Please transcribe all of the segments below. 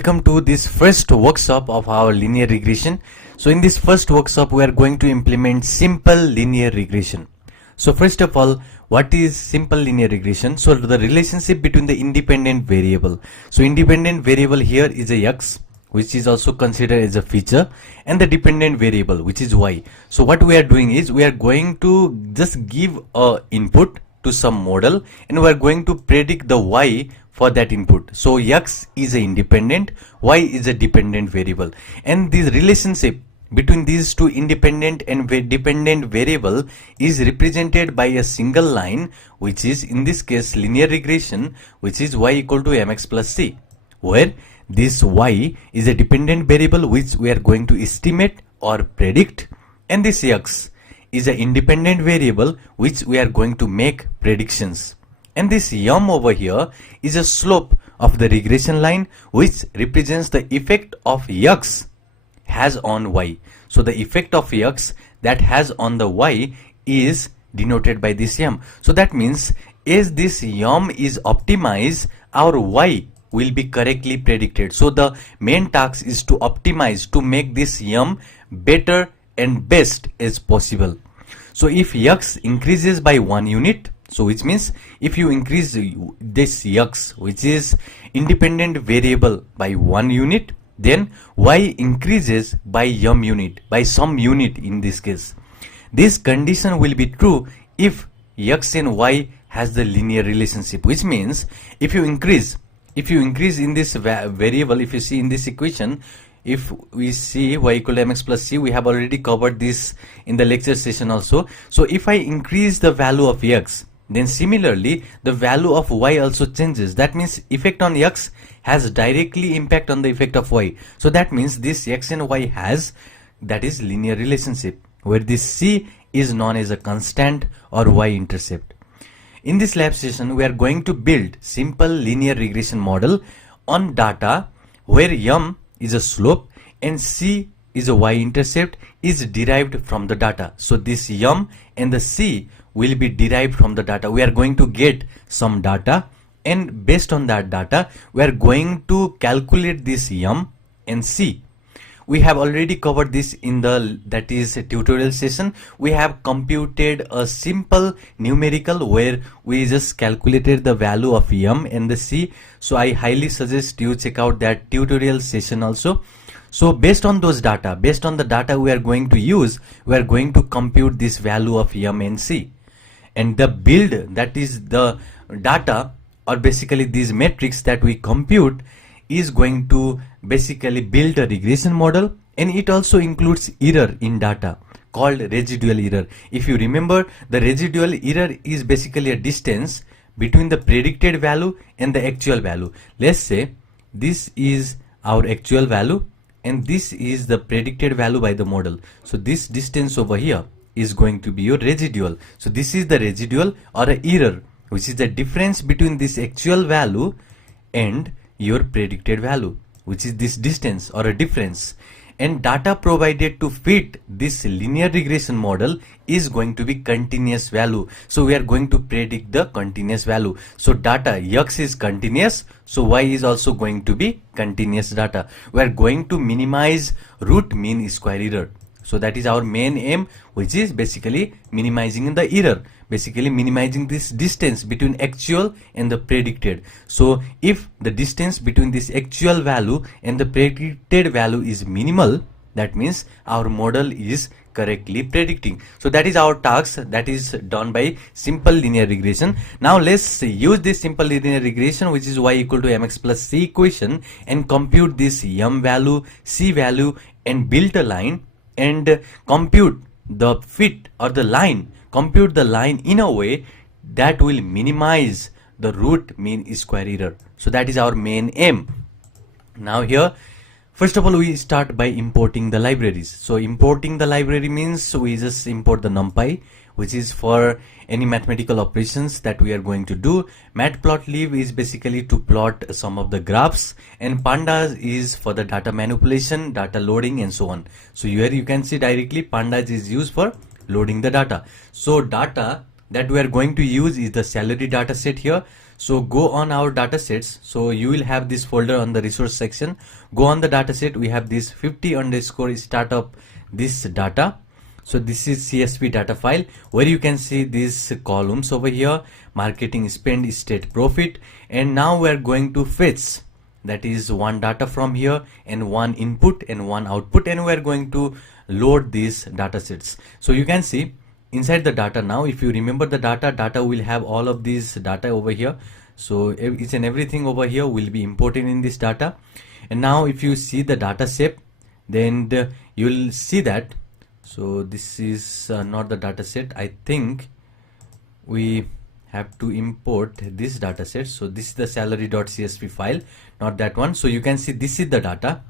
Welcome to this first workshop of our linear regression. So in this first workshop we are going to implement simple linear regression. So first of all, what is simple linear regression? So the relationship between the independent variable. So independent variable here is a x, which is also considered as a feature, and the dependent variable, which is y. So what we are doing is we are going to just give a input to some model and we are going to predict the y for that input. So x is a independent, y is a dependent variable, and this relationship between these two independent and dependent variable is represented by a single line, which is in this case linear regression, which is y equal to mx plus c, where this y is a dependent variable which we are going to estimate or predict, and this x is an independent variable which we are going to make predictions. And this over here is a slope of the regression line which represents the effect of x has on y. So the effect of x that has on the y is denoted by this So that means as this is optimized, our y will be correctly predicted. So the main task is to optimize, to make this better and best as possible. So if x increases by 1 unit, so which means if you increase this x, which is independent variable, by 1 unit, then y increases by unit, by some unit in this case. This condition will be true if x and y has the linear relationship, which means if you increase in this variable, if you see in this equation, if we see y equal to mx plus c, we have already covered this in the lecture session also. So if I increase the value of x, then similarly the value of y also changes. That means effect on x has directly impact on the effect of y. So that means this x and y has, that is, linear relationship, where this c is known as a constant or y-intercept. In this lab session we are going to build simple linear regression model on data where is a slope and c is a y-intercept is derived from the data. So this and the c will be derived from the data. We are going to get some data, and based on that data we are going to calculate this and c. We have already covered this in the tutorial session. We have computed a simple numerical where we just calculated the value of and the c. So I highly suggest you check out that tutorial session also. So based on those data, based on the data we are going to use, we are going to compute this value of and c. And the build, that is the data, or basically these metrics that we compute, is going to basically build a regression model, and it also includes error in data called residual error. If you remember, the residual error is basically a distance between the predicted value and the actual value. Let's say this is our actual value and this is the predicted value by the model. So this distance over here is going to be your residual. So this is the residual or a error, which is the difference between this actual value and your predicted value, which is this distance or a difference. And data provided to fit this linear regression model is going to be continuous value. So we are going to predict the continuous value. So data x is continuous, so y is also going to be continuous data. We are going to minimize root mean square error. So that is our main aim, which is basically minimizing the error, basically minimizing this distance between actual and the predicted. So if the distance between this actual value and the predicted value is minimal, that means our model is correctly predicting. So that is our task that is done by simple linear regression. Now let's use this simple linear regression, which is y equal to mx plus c equation, and compute this value, c value, and build a line and compute the fit or the line, compute the line in a way that will minimize the root mean square error. So that is our main aim. Now here, first of all, we start by importing the libraries. So importing the library means we just import the NumPy, which is for any mathematical operations that we are going to do. Matplotlib is basically to plot some of the graphs, and pandas is for the data manipulation, data loading, and so on. So here you can see directly pandas is used for loading the data. So data that we are going to use is the salary data set here. So go on our data sets. So you will have this folder on the resource section. Go on the data set. We have this 50 underscore startup this data. So this is CSV data file where you can see these columns over here: marketing spend, state profit. And now we are going to fetch, that is one data from here and one input and one output, and we are going to load these data sets. So you can see inside the data now, if you remember the data will have all of these data over here. So each and everything over here will be imported in this data. And now if you see the data set, then you'll see that, so this is not the data set. I think we have to import this data set. So this is the salary.csv file, not that one. So you can see this is the data.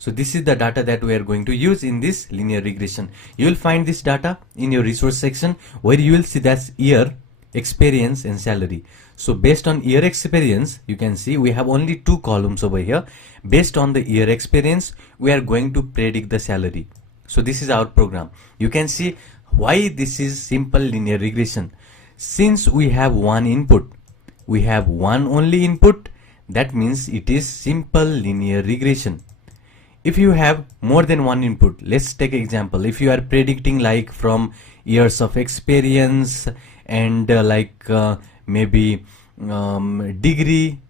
So this is the data that we are going to use in this linear regression. You will find this data in your resource section where you will see that's year, experience and salary. So based on year experience, you can see we have only two columns over here. Based on the year experience, we are going to predict the salary. So this is our program. You can see why this is simple linear regression. Since we have one input, we have one only input, that means it is simple linear regression. If you have more than one input, let's take an example. If you are predicting like from years of experience and maybe degree,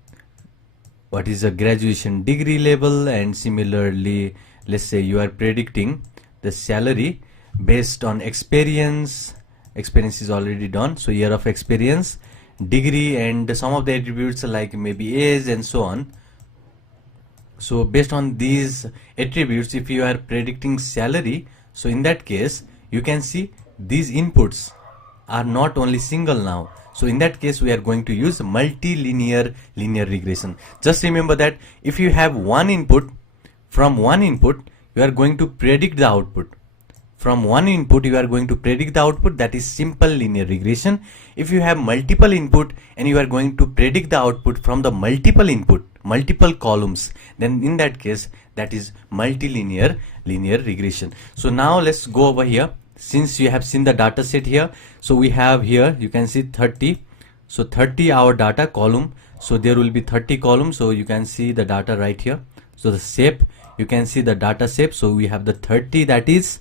what is a graduation degree level, and similarly let's say you are predicting the salary based on experience is already done, so year of experience, degree, and some of the attributes like maybe age and so on. So based on these attributes, if you are predicting salary, so in that case you can see these inputs are not only single now. So in that case we are going to use multilinear linear regression. Just remember that if you have one input, from one input you are going to predict the output. From one input you are going to predict the output, that is simple linear regression. If you have multiple input and you are going to predict the output from the multiple input, multiple columns, then in that case that is multilinear linear regression. So now let's go over here. Since you have seen the data set here, so we have here, you can see 30. So 30 our data column, so there will be 30 columns. So you can see the data right here. So the shape, you can see the data shape. So we have the 30, that is,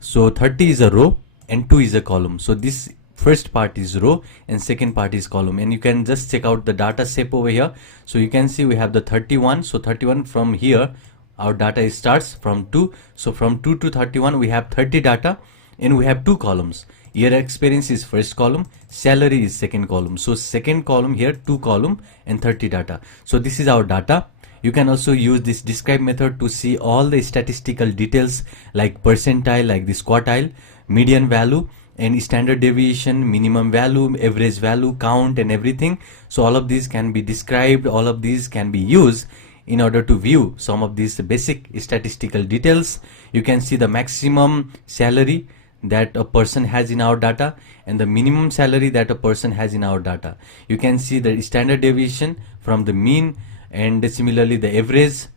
so 30 is a row and 2 is a column. So this first part is row and second part is column, and you can just check out the data shape over here. So you can see we have the 31. So 31, from here our data starts from 2. So from 2 to 31 we have 30 data, and we have two columns. Year experience is first column, salary is second column. So second column here, 2 column and 30 data. So this is our data. You can also use this describe method to see all the statistical details like percentile, like this quartile, median value and standard deviation, minimum value, average value, count and everything. So all of these can be described, all of these can be used in order to view some of these basic statistical details. You can see the maximum salary that a person has in our data and the minimum salary that a person has in our data. You can see the standard deviation from the mean, and similarly the average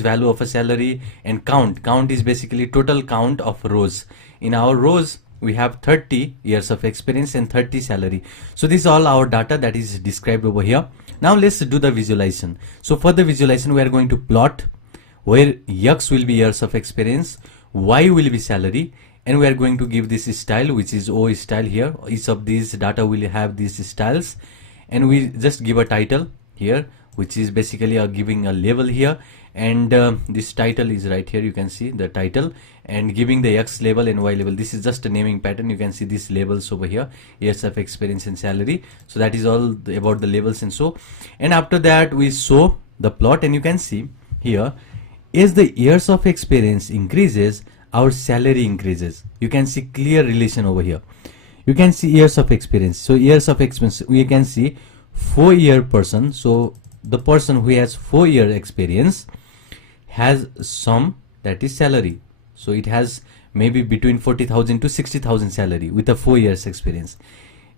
value of a salary, and count is basically total count of rows. In our rows we have 30 years of experience and 30 salary. So this is all our data that is described over here. Now let's do the visualization. So for the visualization we are going to plot where X will be years of experience, Y will be salary, and we are going to give this style which is O style here. Each of these data will have these styles, and we just give a title here which is basically giving a label here, and this title is right here. You can see the title and giving the X label and Y label. This is just a naming pattern. You can see these labels over here, years of experience and salary. So that is all about the labels. And so, and after that we show the plot, and you can see here as the years of experience increases, our salary increases. You can see clear relation over here. You can see years of experience. So years of experience, we can see 4-year person. So the person who has 4-year experience has some, that is salary. So it has maybe between 40,000 to 60,000 salary with a 4 years experience.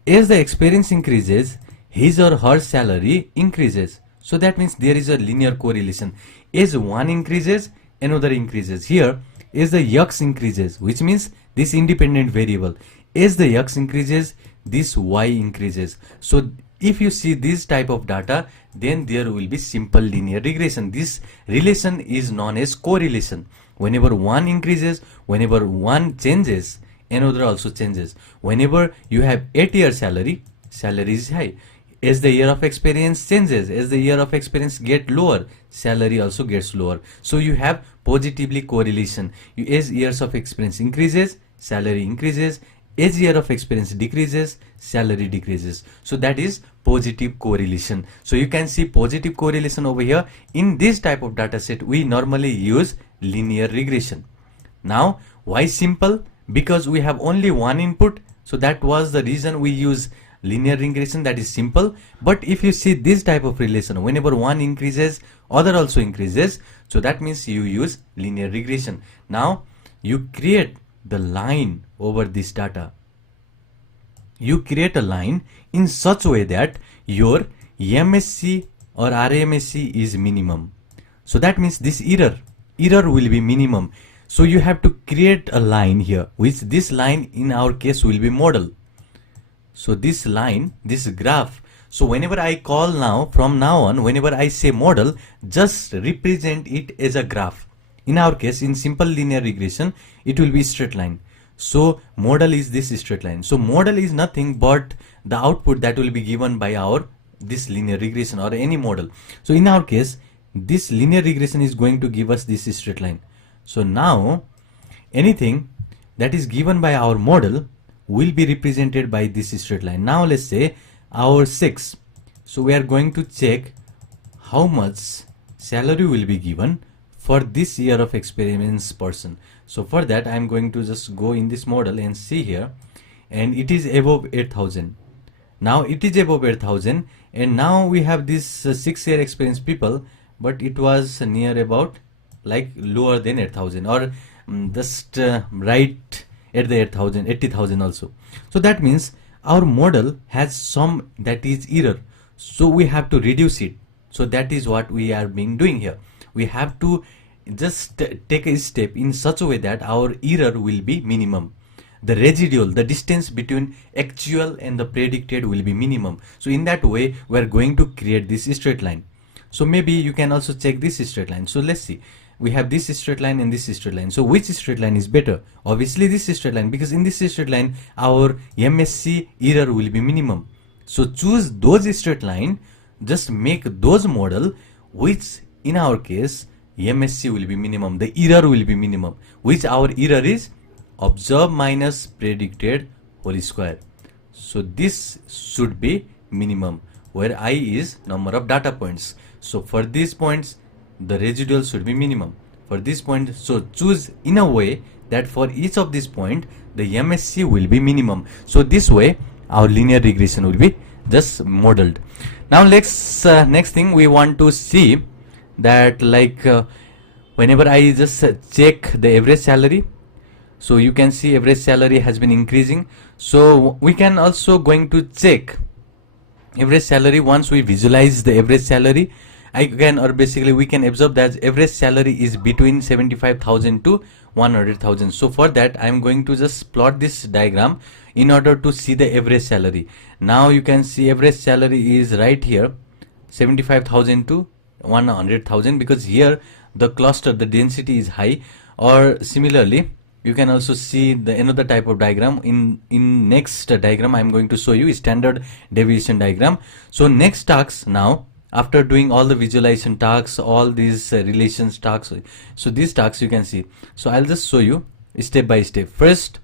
As the experience increases, his or her salary increases. So that means there is a linear correlation. As one increases, another increases. Here, as the X increases, which means this independent variable, as the X increases, this Y increases. So If you see this type of data, then there will be simple linear regression. This relation is known as correlation. Whenever one increases, whenever one changes, another also changes. Whenever you have 8-year salary, salary is high. As the year of experience changes, as the year of experience get lower, salary also gets lower. So you have positively correlation. As years of experience increases, salary increases. As year of experience decreases, salary decreases. So that is positive correlation. So you can see positive correlation over here. In this type of data set, we normally use linear regression. Now, why simple? Because we have only one input. So that was the reason we use linear regression, that is simple. But if you see this type of relation, whenever one increases, other also increases. So that means you use linear regression. Now, you create the line over this data. You create a line in such a way that your MSC or RMSC is minimum. So that means this error will be minimum. So you have to create a line here, which this line in our case will be model. So this line, this graph. So whenever I call now, from now on, whenever I say model, just represent it as a graph. In our case, in simple linear regression, it will be straight line. So model is this straight line. So model is nothing but the output that will be given by our this linear regression or any model. So in our case, this linear regression is going to give us this straight line. So now anything that is given by our model will be represented by this straight line. Now let's say our 6. So we are going to check how much salary will be given for this year of experience person. So for that, I am going to just go in this model and see here, and it is above 8,000. Now it is above 8,000, and now we have this 6-year experience people, but it was near about like lower than 8,000 or just right at the 8,000, 80,000 also. So that means our model has some that is error. So we have to reduce it. So that is what we are being doing here. We have to just take a step in such a way that our error will be minimum. The residual, the distance between actual and the predicted will be minimum. So in that way, we are going to create this straight line. So maybe you can also check this straight line. So let's see. We have this straight line and this straight line. So which straight line is better? Obviously this straight line, because in this straight line, our MSC error will be minimum. So choose those straight line, just make those model, which in our case, MSC will be minimum, the error will be minimum, which our error is observed minus predicted whole square. So this should be minimum, where I is number of data points. So for these points, the residual should be minimum. For this point, so choose in a way that for each of these point, the MSC will be minimum. So this way, our linear regression will be just modeled. Now let's next thing we want to see that like whenever I just check the average salary, so you can see average salary has been increasing. So we can also going to check average salary. Once we visualize the average salary, I can, or basically we can observe that average salary is between 75,000 to 100,000. So for that, I am going to just plot this diagram in order to see the average salary. Now you can see average salary is right here, 75,000 to 100,000, because here the cluster, the density is high. Or similarly, you can also see the another type of diagram. In next diagram, I am going to show you standard deviation diagram. So next tasks now, after doing all the visualization tasks, all these relations tasks, so these tasks you can see. So I'll just show you step by step. First,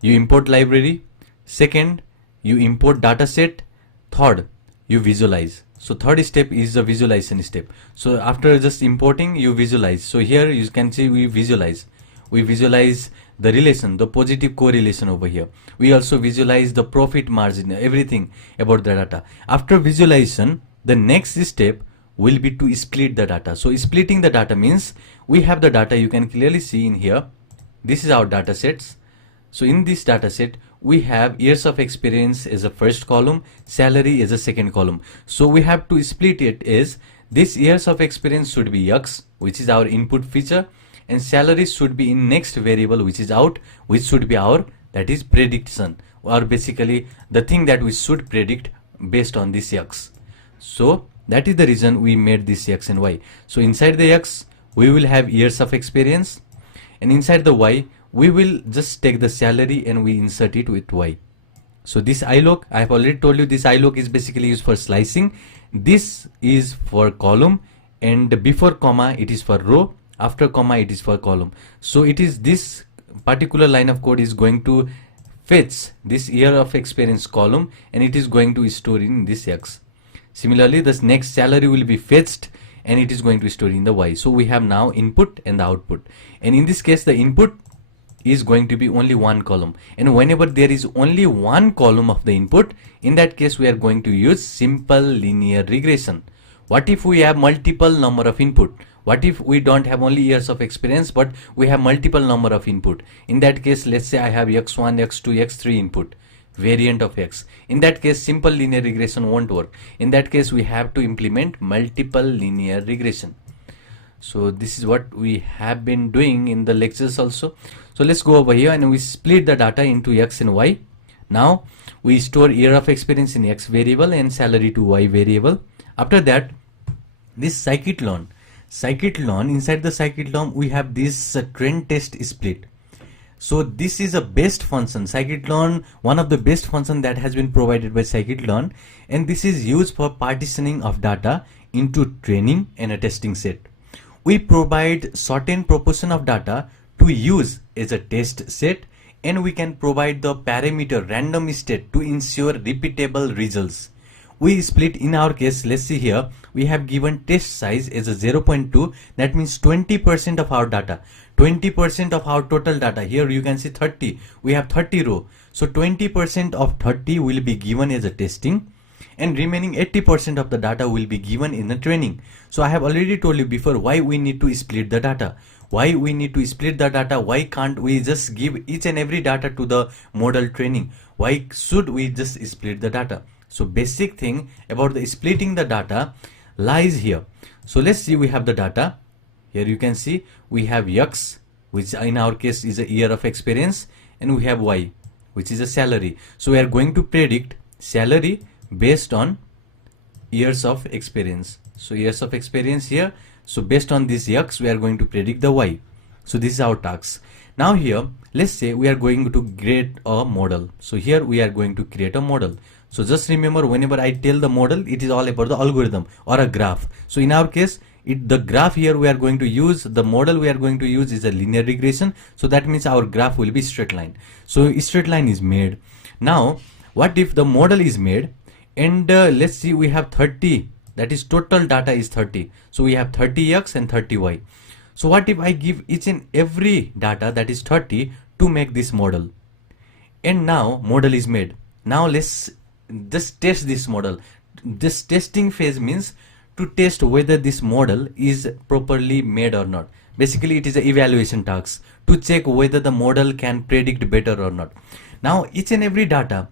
you import library. Second, you import data set. Third, you visualize. So third step is the visualization step. So after just importing, you visualize. So here you can see we visualize. We visualize the relation, the positive correlation over here. We also visualize the profit margin, everything about the data. After visualization, the next step will be to split the data. So splitting the data means we have the data, you can clearly see in here. This is our data sets. So in this data set, we have years of experience as a first column, salary as a second column. So we have to split it as this years of experience should be X, which is our input feature, and salary should be in next variable, which is out, which should be our, that is prediction, or basically the thing that we should predict based on this x. So that is the reason we made this x and y. So inside the x we will have years of experience, and inside the y we will just take the salary and we insert it with y. So this iLoc, I have already told you, this iLoc is basically used for slicing. This is for column, and before comma it is for row, after comma it is for column. So it is this particular line of code is going to fetch this year of experience column, and it is going to store in this x. Similarly, this next salary will be fetched and it is going to store in the y. So we have now input and the output, and in this case the input is going to be only one column, and whenever there is only one column of the input, in that case we are going to use simple linear regression. What if we have multiple number of input? What if we don't have only years of experience but we have multiple number of input? In that case, let's say I have x1, x2, x3 input, variant of x. In that case, simple linear regression won't work. In that case, we have to implement multiple linear regression. So this is what we have been doing in the lectures also. So let's go over here and we split the data into x and y. Now we store year of experience in x variable and salary to y variable. After that, this scikit-learn, inside the scikit-learn we have this trend test split. So this is a best function, scikit-learn, one of the best function that has been provided by scikit-learn, and this is used for partitioning of data into training and a testing set. We provide certain proportion of data to use as a test set, and we can provide the parameter random state to ensure repeatable results. We split, in our case, let's see here, we have given test size as a 0.2, that means 20% of our data, 20% of our total data. Here you can see 30, we have 30 row, so 20% of 30 will be given as a testing, and remaining 80% of the data will be given in the training. So I have already told you before why we need to split the data. Why we need to split the data? Why can't we just give each and every data to the model training? Why should we just split the data? So basic thing about the splitting the data lies here. So let's see, we have the data. Here you can see we have x, which in our case is a year of experience, and we have y, which is a salary. So we are going to predict salary based on years of experience. So years of experience here. So based on this x, we are going to predict the y. So this is our task. Now here, let's say we are going to create a model. So here we are going to create a model. So just remember, whenever I tell the model, it is all about the algorithm or a graph. So in our case, the graph here we are going to use, the model we are going to use is a linear regression. So that means our graph will be straight line. So straight line is made. Now, what if the model is made and let's see, we have 30, that is total data is 30. So we have 30x and 30y. So what if I give each and every data, that is 30, to make this model? And now model is made. Now let's just test this model. This testing phase means to test whether this model is properly made or not. Basically it is an evaluation task to check whether the model can predict better or not. Now each and every data,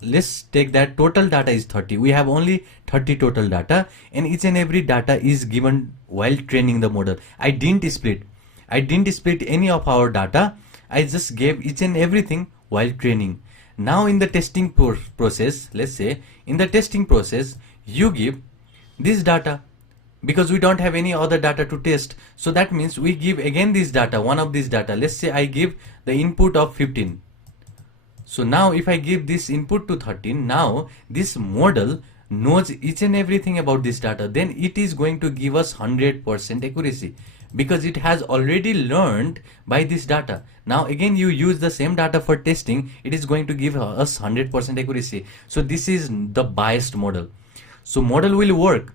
let's take that total data is 30. We have only 30 total data, and each and every data is given while training the model. I didn't split any of our data. I just gave each and everything while training. Now in the testing process, let's say in the testing process, you give this data because we don't have any other data to test. So that means we give again this data, one of these data. Let's say I give the input of 15. So now if I give this input to 13, now this model knows each and everything about this data. Then it is going to give us 100% accuracy because it has already learned by this data. Now again you use the same data for testing, it is going to give us 100% accuracy. So this is the biased model. So model will work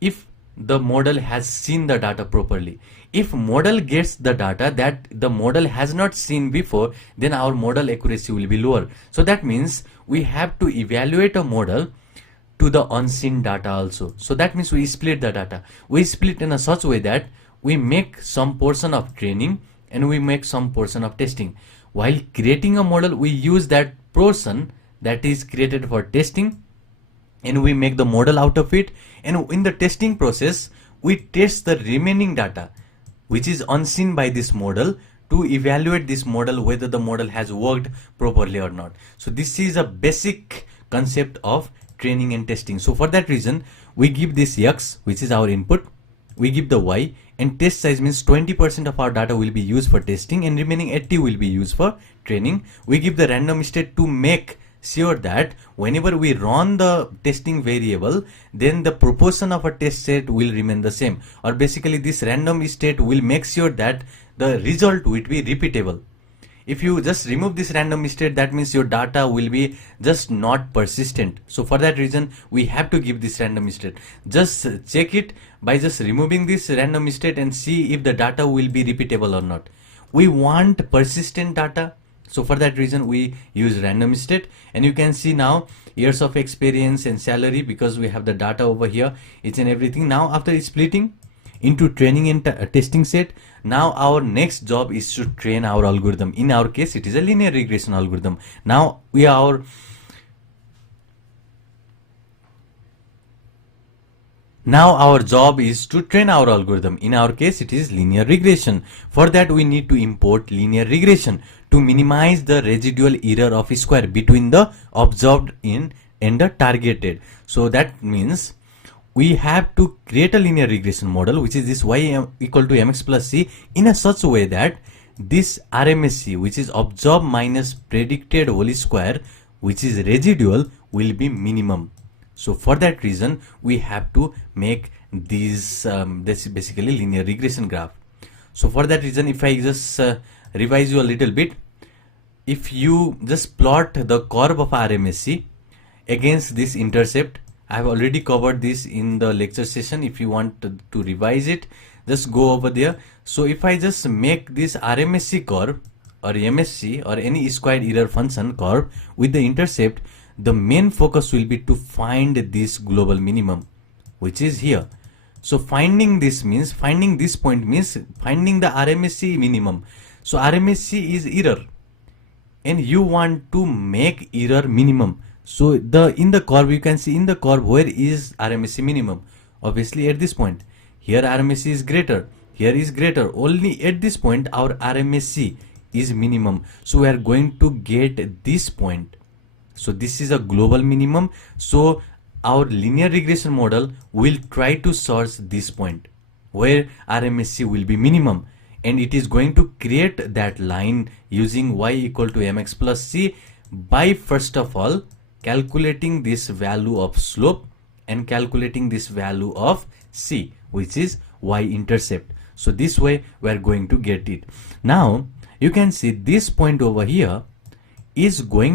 if the model has seen the data properly. If model gets the data that the model has not seen before, then our model accuracy will be lower. So that means we have to evaluate a model to the unseen data also. So that means we split the data. We split in a such way that we make some portion of training and we make some portion of testing. While creating a model, we use that portion that is created for testing and we make the model out of it, and in the testing process we test the remaining data which is unseen by this model to evaluate this model whether the model has worked properly or not. So this is a basic concept of training and testing. So for that reason, we give this x, which is our input, we give the y, and test size means 20% of our data will be used for testing and remaining 80 will be used for training. We give the random state to make sure that whenever we run the testing variable, then the proportion of a test set will remain the same, or basically this random state will make sure that the result will be repeatable. If you just remove this random state, that means your data will be just not persistent. So for that reason, we have to give this random state. Just check it by just removing this random state and see if the data will be repeatable or not. We want persistent data. So for that reason, we use random state, and you can see now years of experience and salary, because we have the data over here, each and everything. Now after splitting into training and testing set, now our next job is to train our algorithm. In our case, it is a linear regression algorithm. Now our job is to train our algorithm. In our case, it is linear regression. For that, we need to import linear regression to minimize the residual error of square between the observed in and the targeted. So that means we have to create a linear regression model, which is this y equal to mx plus c, in a such way that this RMSC, which is observed minus predicted whole square, which is residual, will be minimum. So for that reason, we have to make this basically linear regression graph. So for that reason, if I just revise you a little bit, if you just plot the curve of RMSC against this intercept, I have already covered this in the lecture session. If you want to revise it, just go over there. So if I just make this RMSC curve or MSC or any squared error function curve with the intercept, the main focus will be to find this global minimum, which is here. So finding this point means finding the RMSC minimum. So RMSC is error, and you want to make error minimum. So in the curve, you can see in the curve where is RMSC minimum. Obviously at this point, here RMSC is greater, here is greater. Only at this point our RMSC is minimum. So we are going to get this point. So this is a global minimum. So our linear regression model will try to source this point where RMSC will be minimum, and it is going to create that line using y equal to mx plus c by first of all calculating this value of slope and calculating this value of c, which is y-intercept. So this way we are going to get it. Now you can see this point over here is going